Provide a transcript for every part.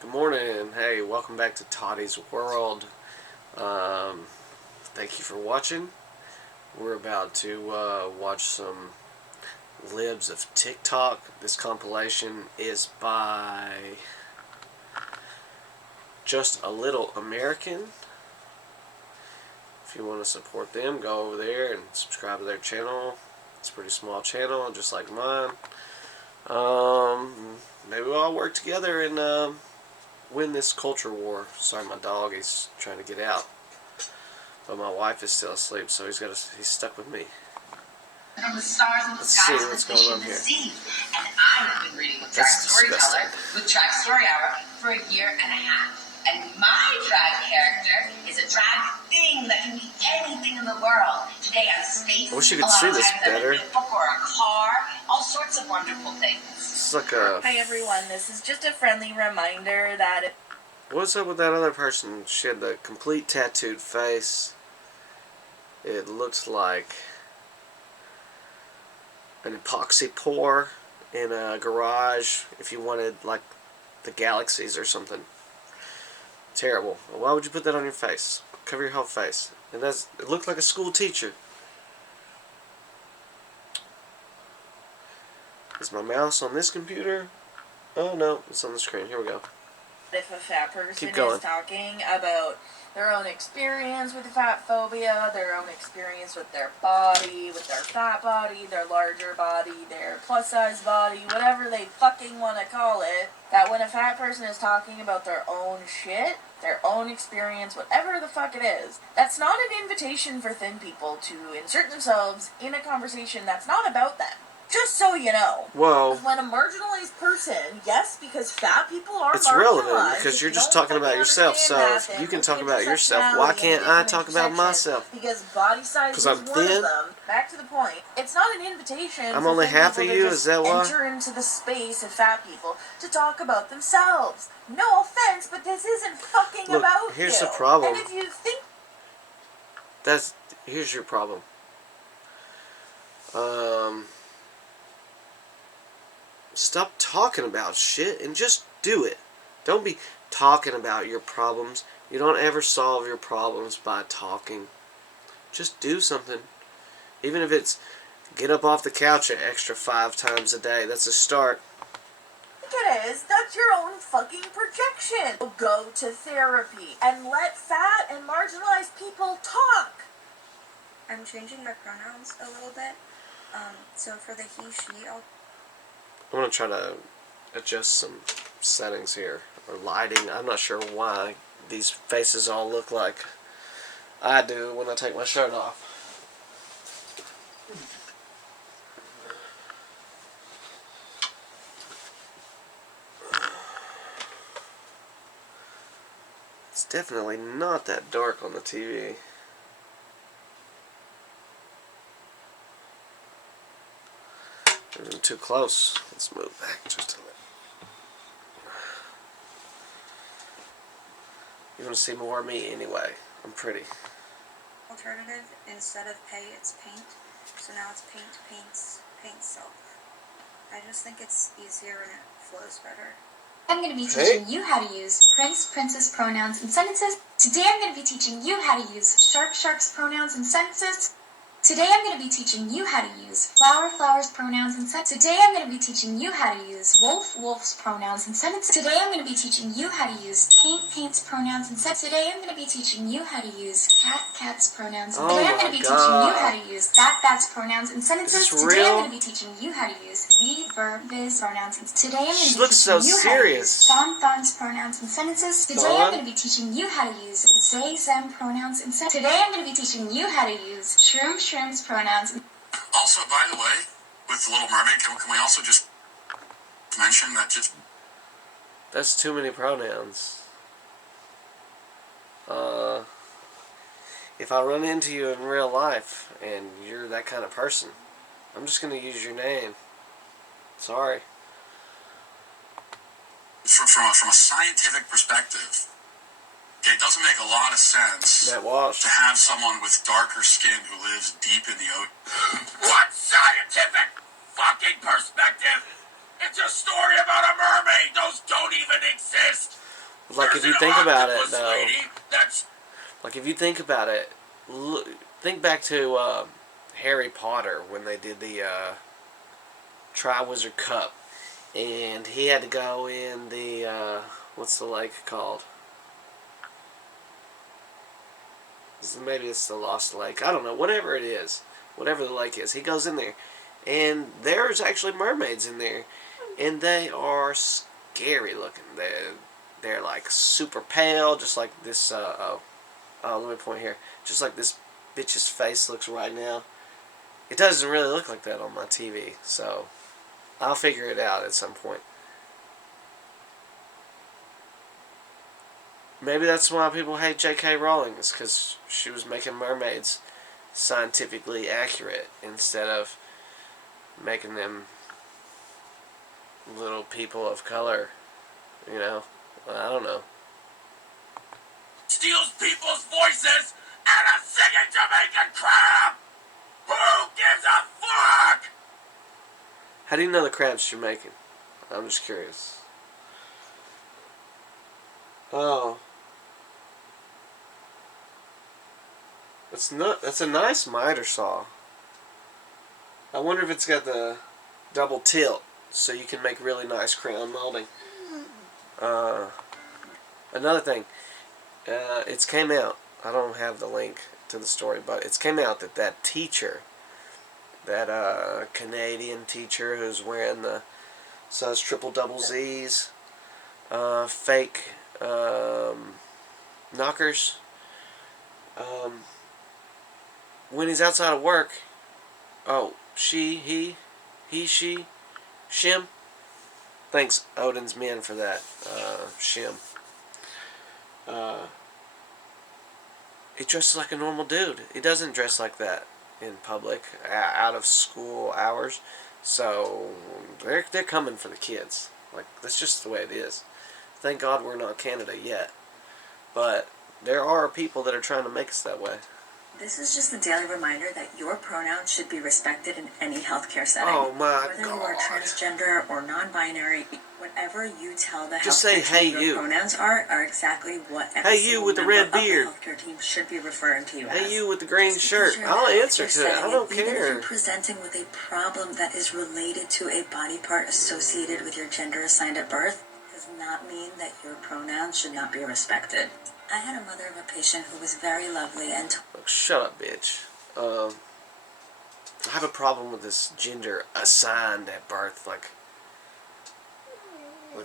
Good morning. Hey, welcome back to Toddy's World. Thank you for watching. We're about to watch some Libs of TikTok. This compilation is by Just a Little American. If you want to support them, go over there and subscribe to their channel. It's a pretty small channel, just like mine. Maybe we'll all work together and win this culture war. Sorry, my dog is trying to get out, but my wife is still asleep, so he's stuck with me. From the stars and the skies to the fish in the sea. And I have been reading with Track Storyteller with Track Story Hour for a year and a half. And my drag character is a drag thing that can be anything in the world. Today on space, I wish you could see this better. A book or a car, all sorts of wonderful things. It's like a... Hi everyone, this is just a friendly reminder that... What's up with that other person? She had the complete tattooed face. It looks like an epoxy pour in a garage if you wanted, like, the galaxies or something. Terrible. Why would you put that on your face? Cover your whole face. And it looked like a school teacher. Is my mouse on this computer? Oh no, it's on the screen. Here we go. If a fat person is talking about their own experience with fat phobia, their own experience with their body, with their fat body, their larger body, their plus size body, whatever they fucking want to call it, that when a fat person is talking about their own shit, their own experience, whatever the fuck it is, that's not an invitation for thin people to insert themselves in a conversation that's not about them. Just so you know. Well, when a marginalized person, yes, because fat people are it's relevant because you're just talking about yourself. So if you can talk about yourself, why can't I talk about myself? Because body size is I'm one thin. of them. Back to the point. It's not an invitation. I'm only half of you. Is that why? Enter into the space of fat people to talk about themselves. No offense, but this isn't fucking about you. Here's the problem. And if you think here's your problem. Stop talking about shit and just do it. Don't be talking about your problems. You don't ever solve your problems by talking. Just do something. Even if it's get up off the couch an extra 5 times a day. That's a start. It is. That's your own fucking projection. Go to therapy and let fat and marginalized people talk. I'm changing my pronouns a little bit. So for the he, she, I'm going to try to adjust some settings here, or lighting. I'm not sure why these faces all look like I do when I take my shirt off. It's definitely not that dark on the TV. I'm too close. Let's move back just a little. You want to see more of me anyway. I'm pretty. Alternative, instead of pay, it's paint. So now it's paint, paints, paint self. I just think it's easier and it flows better. I'm going to be teaching you how to use prince, princess pronouns and sentences. Today I'm going to be teaching you how to use shark, sharks pronouns and sentences. Today I'm going to be teaching you how to use flower, flowers pronouns and sentences. Today I'm going to be teaching you how to use wolf, wolves pronouns and sentences. Today I'm going to be teaching you how to use paint, paints pronouns and sentences. Today I'm going to be teaching you how to use cat, cats pronouns. And today I'm going to be teaching you how to use that, that's pronouns and sentences. Today I'm going to be teaching you how to use the, verb, viz pronouns. And today I'm going to be teaching you how to use thon, thons pronouns and sentences. Today I'm going to be teaching you how to use they, them pronouns and sentences. Today I'm going to be teaching you how to use shroom, shrimps pronouns. Also, by the way, with The Little Mermaid, can we also just mention that just... That's too many pronouns. If I run into you in real life and you're that kind of person, I'm just going to use your name. Sorry. From a scientific perspective, okay, it doesn't make a lot of sense to have someone with darker skin who lives deep in the ocean. What scientific fucking perspective? It's a story about a mermaid. Those don't even exist. Like, if you think about it, though, like, if you think about it, think back to Harry Potter when they did the Triwizard Cup, and he had to go in the, what's the lake called? Maybe it's the Lost Lake. I don't know. Whatever it is. Whatever the lake is. He goes in there. And there's actually mermaids in there. And they are scary looking. They're like super pale. Just like this, let me point here. Just like this bitch's face looks right now. It doesn't really look like that on my TV. So, I'll figure it out at some point. Maybe that's why people hate J.K. Rowling, is because she was making mermaids scientifically accurate instead of making them little people of color, you know? I don't know. Steals people's voices and I'm singing Jamaican crap! Who gives a fuck? How do you know the crab's Jamaican? I'm just curious. Oh. That's a nice miter saw. I wonder if it's got the double tilt so you can make really nice crown molding. Another thing, it's came out. I don't have the link to the story, but it's came out that teacher, that Canadian teacher who's wearing the size triple double Z's, fake knockers. When he's outside of work, she, Shim. Thanks, Odin's men, for that, Shim. He dresses like a normal dude. He doesn't dress like that in public, out of school hours. So, they're coming for the kids. Like, that's just the way it is. Thank God we're not Canada yet. But there are people that are trying to make us that way. This is just a daily reminder that your pronouns should be respected in any healthcare setting. Oh my Whether God. you are transgender or non-binary, whatever you tell the Just healthcare say, team hey, your you. pronouns are exactly what every Hey, you single with the member red of beard. the healthcare team should be referring to you as. Hey, you with the green Just shirt. because you're I'll in a answer healthcare to it. I setting, don't and even if care. you're presenting with a problem that is related to a body part associated with your gender assigned at birth, does not mean that your pronouns should not be respected. I had a mother of a patient who was very lovely and Look, shut up, bitch. I have a problem with this gender assigned at birth. Like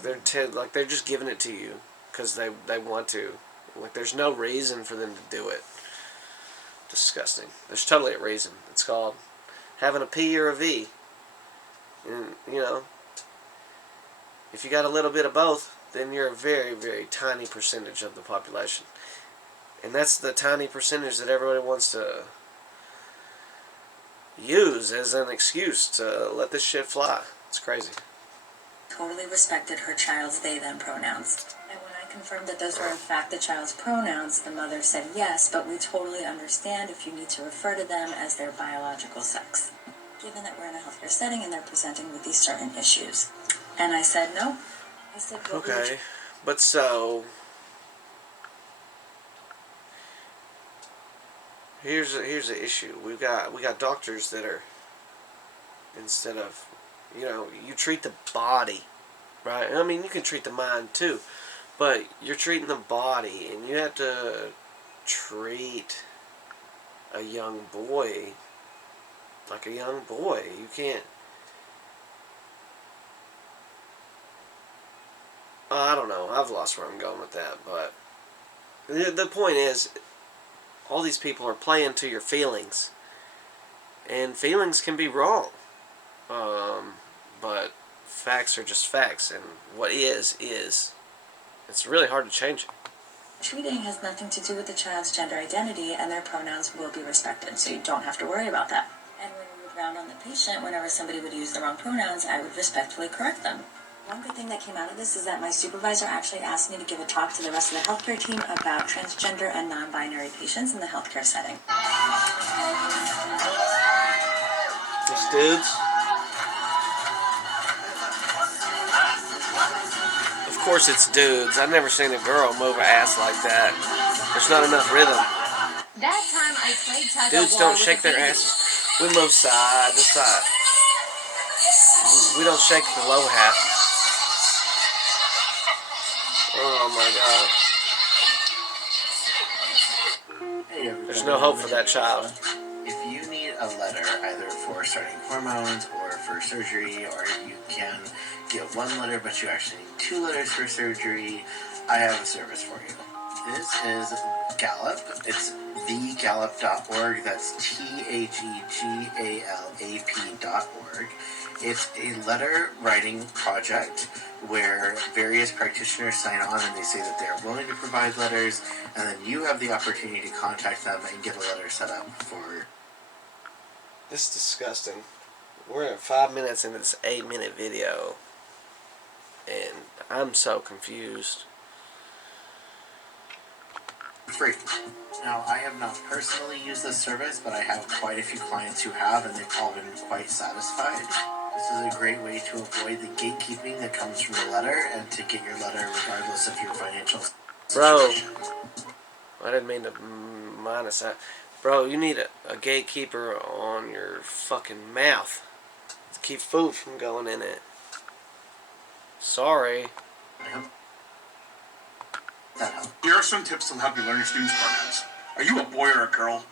they're just giving it to you because they want to. Like, there's no reason for them to do it. Disgusting. There's totally a reason. It's called having a P or a V. And, you know, if you got a little bit of both, then you're a very, very tiny percentage of the population. And that's the tiny percentage that everybody wants to use as an excuse to let this shit fly. It's crazy. totally respected her child's they-them pronouns. And when I confirmed that those were in fact the child's pronouns, the mother said yes, but we totally understand if you need to refer to them as their biological sex, given that we're in a healthcare setting and they're presenting with these certain issues. And I said no. I said, okay, but so here's the issue. We got doctors that are, instead of, you know, you treat the body, right? I mean, you can treat the mind too, but you're treating the body, and you have to treat a young boy like a young boy. You can't. I don't know. I've lost where I'm going with that, but the point is, all these people are playing to your feelings, and feelings can be wrong. But facts are just facts, and what is. It's really hard to change it. Treating has nothing to do with the child's gender identity, and their pronouns will be respected, so you don't have to worry about that. And when we would round on the patient, whenever somebody would use the wrong pronouns, I would respectfully correct them. One good thing that came out of this is that my supervisor actually asked me to give a talk to the rest of the healthcare team about transgender and non-binary patients in the healthcare setting. These dudes. Of course it's dudes. I've never seen a girl move her ass like that. There's not enough rhythm. That time I played tug Dudes of war don't shake with a their baby. asses. We move side to side. We don't shake the low half. Oh my god. Hey, There's no hope for that child. If you need a letter, either for starting hormones or for surgery, or you can get one letter but you actually need 2 letters for surgery, I have a service for you. This is Gallup. It's thegallup.org. That's THEGALAP.org. It's a letter writing project where various practitioners sign on and they say that they're willing to provide letters, and then you have the opportunity to contact them and get a letter set up for. This is disgusting. We're at 5 minutes into this 8-minute video, and I'm so confused. Free. Now, I have not personally used this service, but I have quite a few clients who have, and they've all been quite satisfied. This is a great way to avoid the gatekeeping that comes from the letter and to get your letter regardless of your financial situation. Bro, I didn't mean to minus that. Bro, you need a gatekeeper on your fucking mouth to keep food from going in it. Sorry. Here are some tips to help you learn your students' pronouns. Are you a boy or a girl?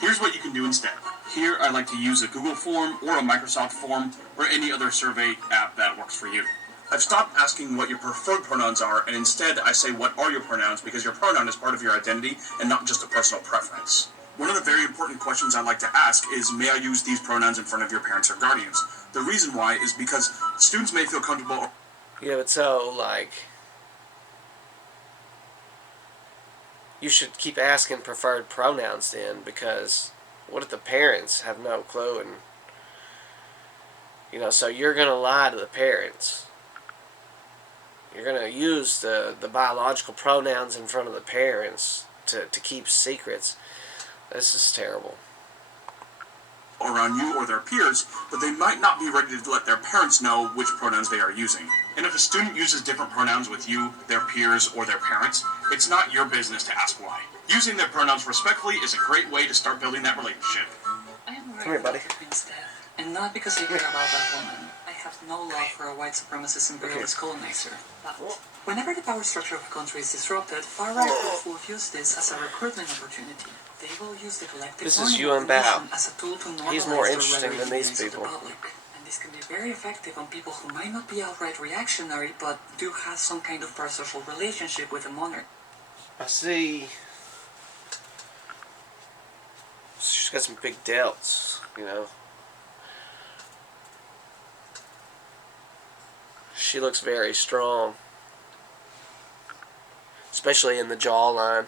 Here's what you can do instead. Here, I like to use a Google form or a Microsoft form or any other survey app that works for you. I've stopped asking what your preferred pronouns are, and instead I say what are your pronouns, because your pronoun is part of your identity and not just a personal preference. One of the very important questions I like to ask is, may I use these pronouns in front of your parents or guardians? The reason why is because students may feel comfortable. Yeah, but so, like, you should keep asking preferred pronouns then, because what if the parents have no clue? And so you're gonna lie to the parents. You're gonna use the biological pronouns in front of the parents to keep secrets. This is terrible. Around you or their peers, but they might not be ready to let their parents know which pronouns they are using. And if a student uses different pronouns with you, their peers, or their parents, it's not your business to ask why. Using their pronouns respectfully is a great way to start building that relationship. I am Come here, buddy. about the Queen's death, and not because I care about that woman. I have no love for a white supremacist imperialist colonizer. But whenever the power structure of a country is disrupted, far-right groups will use this as a recruitment opportunity. They will use the collective This is Yuan Bao. as a tool to normalize He's more the interesting rhetoric than these against the people. public. And this can be very effective on people who might not be outright reactionary, but do have some kind of parasocial relationship with the monarch. I see. She's got some big delts, She looks very strong, especially in the jawline.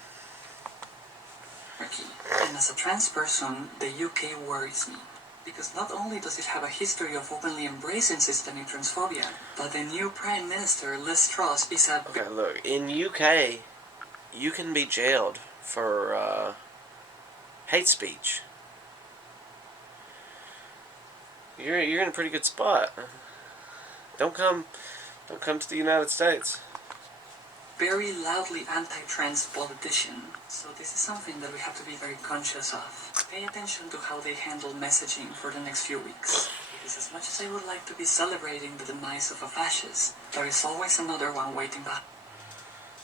And as a trans person, the UK worries me. Because not only does it have a history of openly embracing systemic transphobia, but the new Prime Minister, Liz Truss, is a... Okay, look, in UK, you can be jailed for hate speech. You're in a pretty good spot. Don't come to the United States. very loudly anti-trans politician. So this is something that we have to be very conscious of. Pay attention to how they handle messaging for the next few weeks. Because as much as I would like to be celebrating the demise of a fascist, there is always another one waiting back.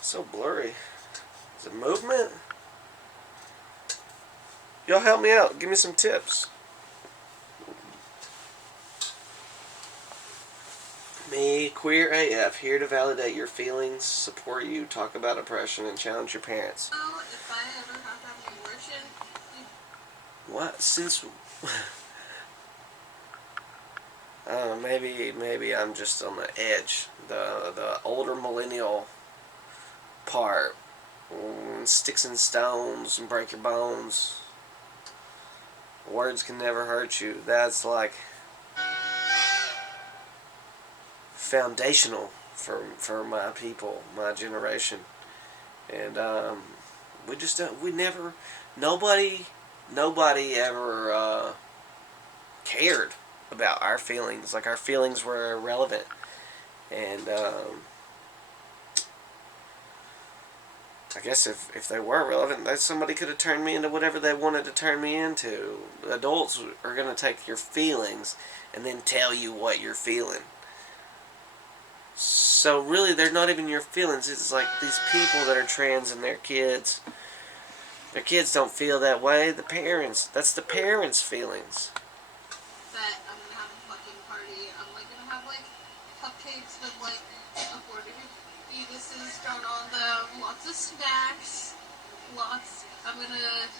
So blurry. Is it movement? Y'all help me out. Give me some tips. Me, Queer AF, here to validate your feelings, support you, talk about oppression, and challenge your parents. If I ever have to have an abortion... What? Since... maybe I'm just on the edge. The older millennial part. Sticks and stones and break your bones. Words can never hurt you. That's like... foundational for my people, my generation. And we just don't, nobody ever cared about our feelings. Like, our feelings were irrelevant. And I guess if they were relevant, that somebody could have turned me into whatever they wanted to turn me into. Adults are going to take your feelings and then tell you what you're feeling. So really, they're not even your feelings. It's like these people that are trans and their kids. Their kids don't feel that way. The parents. That's the parents' feelings. That I'm gonna have a fucking party. I'm like gonna have like cupcakes with like aborted fetuses thrown on them, lots of snacks, lots. I'm gonna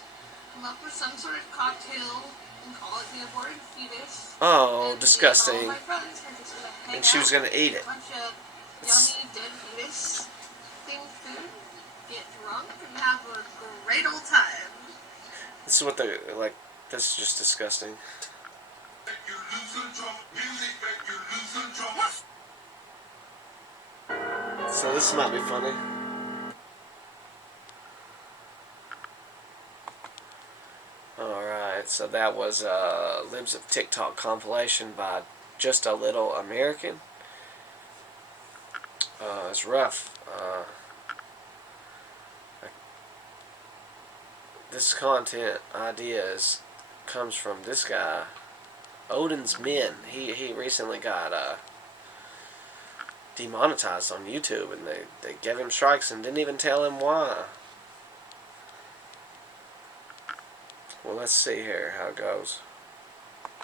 come up with some sort of cocktail and call it the aborted fetus. Oh, And disgusting. all my friends are just gonna hang And she was out, going to eat eat it. a bunch of yummy dead fetus thing food, get drunk, and have a great old time. This is what they're like. This is just disgusting. So this might be funny. Alright, so that was Libs of TikTok compilation by Just a Little American. It's rough. This content ideas comes from this guy, Odin's Men. He recently got demonetized on YouTube, and they gave him strikes and didn't even tell him why. Well, let's see here how it goes.